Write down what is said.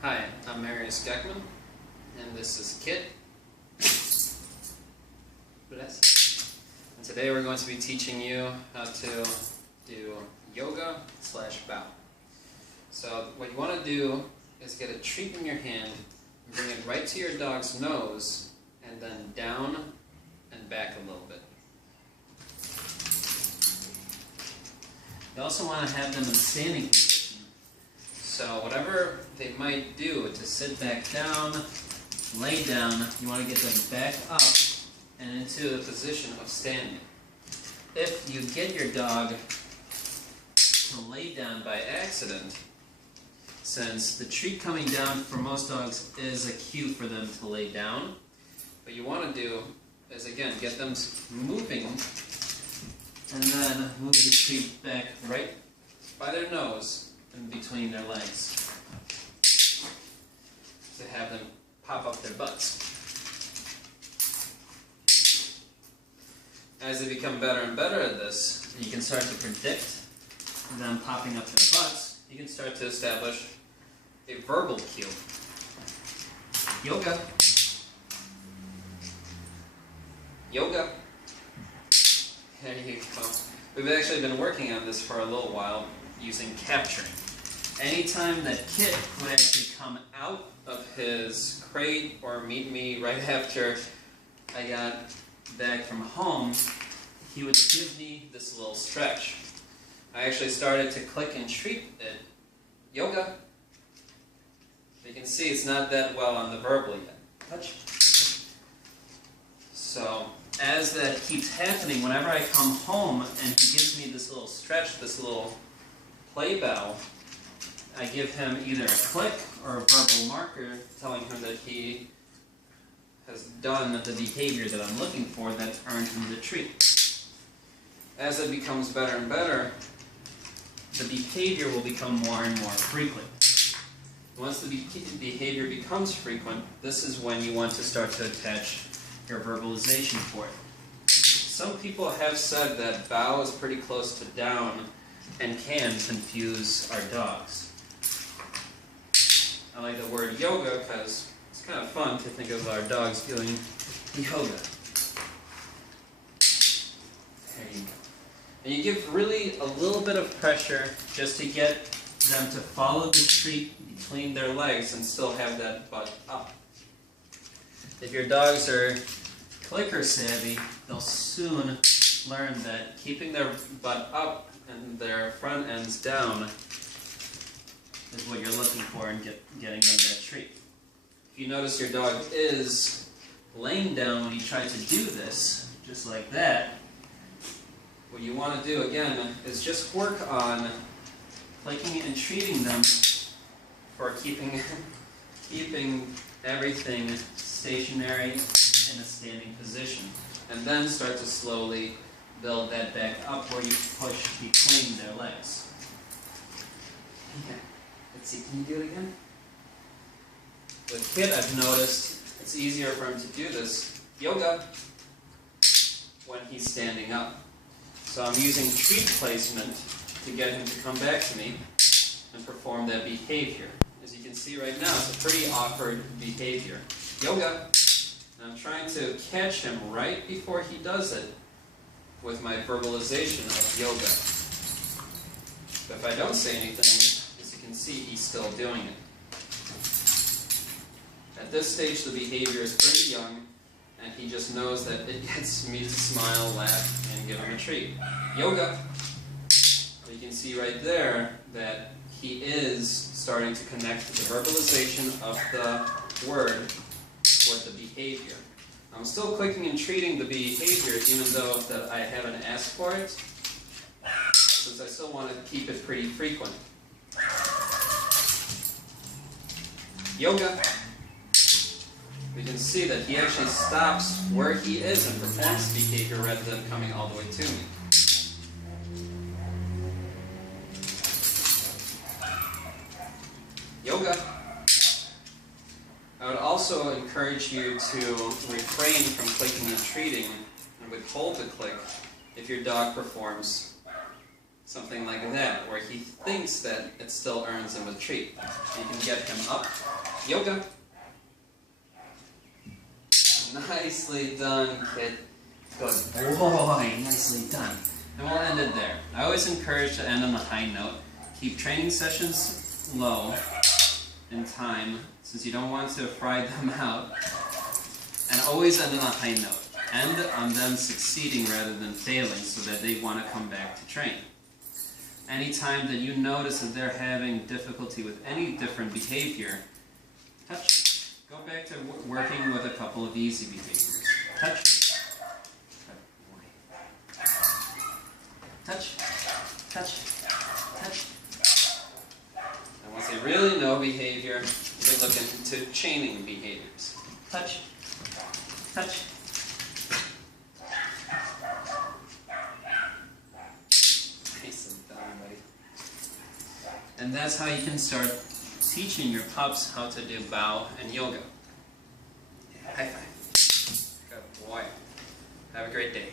Hi, I'm Marius Geykman, and this is Kit. And today we're going to be teaching you how to do yoga/bow. So what you want to do is get a treat in your hand, and bring it right to your dog's nose, and then down and back a little bit. You also want to have them in standing position. So whatever they might do to sit back down, lay down, you want to get them back up and into the position of standing. If you get your dog to lay down by accident, since the treat coming down for most dogs is a cue for them to lay down, what you want to do is, again, get them moving and then move the treat back right by their nose and between their legs to have them pop up their butts. As they become better and better at this, you can start to predict them popping up their butts. You can start to establish a verbal cue. Yoga. Yoga. There you go. We've actually been working on this for a little while using capturing. Anytime that Kit would actually come out of his crate or meet me right after I got back from home, he would give me this little stretch. I actually started to click and treat it. Yoga. You can see it's not that well on the verbal yet. Touch. So as that keeps happening, whenever I come home and he gives me this little stretch, this little play bow, I give him either a click or a verbal marker telling him that he has done the behavior that I'm looking for that's earned him the treat. As it becomes better and better, the behavior will become more and more frequent. Once the behavior becomes frequent, this is when you want to start to attach your verbalization for it. Some people have said that bow is pretty close to down and can confuse our dogs. I like the word yoga because it's kind of fun to think of our dogs doing yoga. There you go. And you give really a little bit of pressure just to get them to follow the treat between their legs and still have that butt up. If your dogs are clicker savvy, they'll soon learn that keeping their butt up and their front ends down is what you're looking for in getting them that treat. If you notice your dog is laying down when you try to do this, just like that, what you want to do again is just work on clicking and treating them for keeping everything stationary in a standing position, and then start to slowly build that back up where you push between their legs. Okay. Let's see, can you do it again? With Kit, I've noticed it's easier for him to do this yoga when he's standing up. So I'm using treat placement to get him to come back to me and perform that behavior. As you can see right now, it's a pretty awkward behavior. Yoga. And I'm trying to catch him right before he does it with my verbalization of yoga. But if I don't say anything, as you can see, he's still doing it. At this stage, the behavior is pretty young, and he just knows that it gets me to smile, laugh, and give him a treat. Yoga. You can see right there that he is starting to connect the verbalization of the word with the behavior. I'm still clicking and treating the behavior even though that I haven't asked for it, since I still want to keep it pretty frequent. Yoga. We can see that he actually stops where he is and performs behavior rather than coming all the way to me. Yoga. I would also encourage you to refrain from clicking and treating and withhold the click if your dog performs Something like that, where he thinks that it still earns him a treat. You can get him up. Yoga. Nicely done, kid. Good boy. Nicely done. And we'll end it there. I always encourage to end on a high note. Keep training sessions low in time, since you don't want to fry them out. And always end on a high note. End on them succeeding rather than failing, so that they want to come back to train. Anytime that you notice that they're having difficulty with any different behavior, touch. Go back to working with a couple of easy behaviors. Touch. Touch. Touch. Touch. And once they really know behavior, they look into chaining behaviors. Touch. Touch. And that's how you can start teaching your pups how to do bow and yoga. High five. Good boy. Have a great day.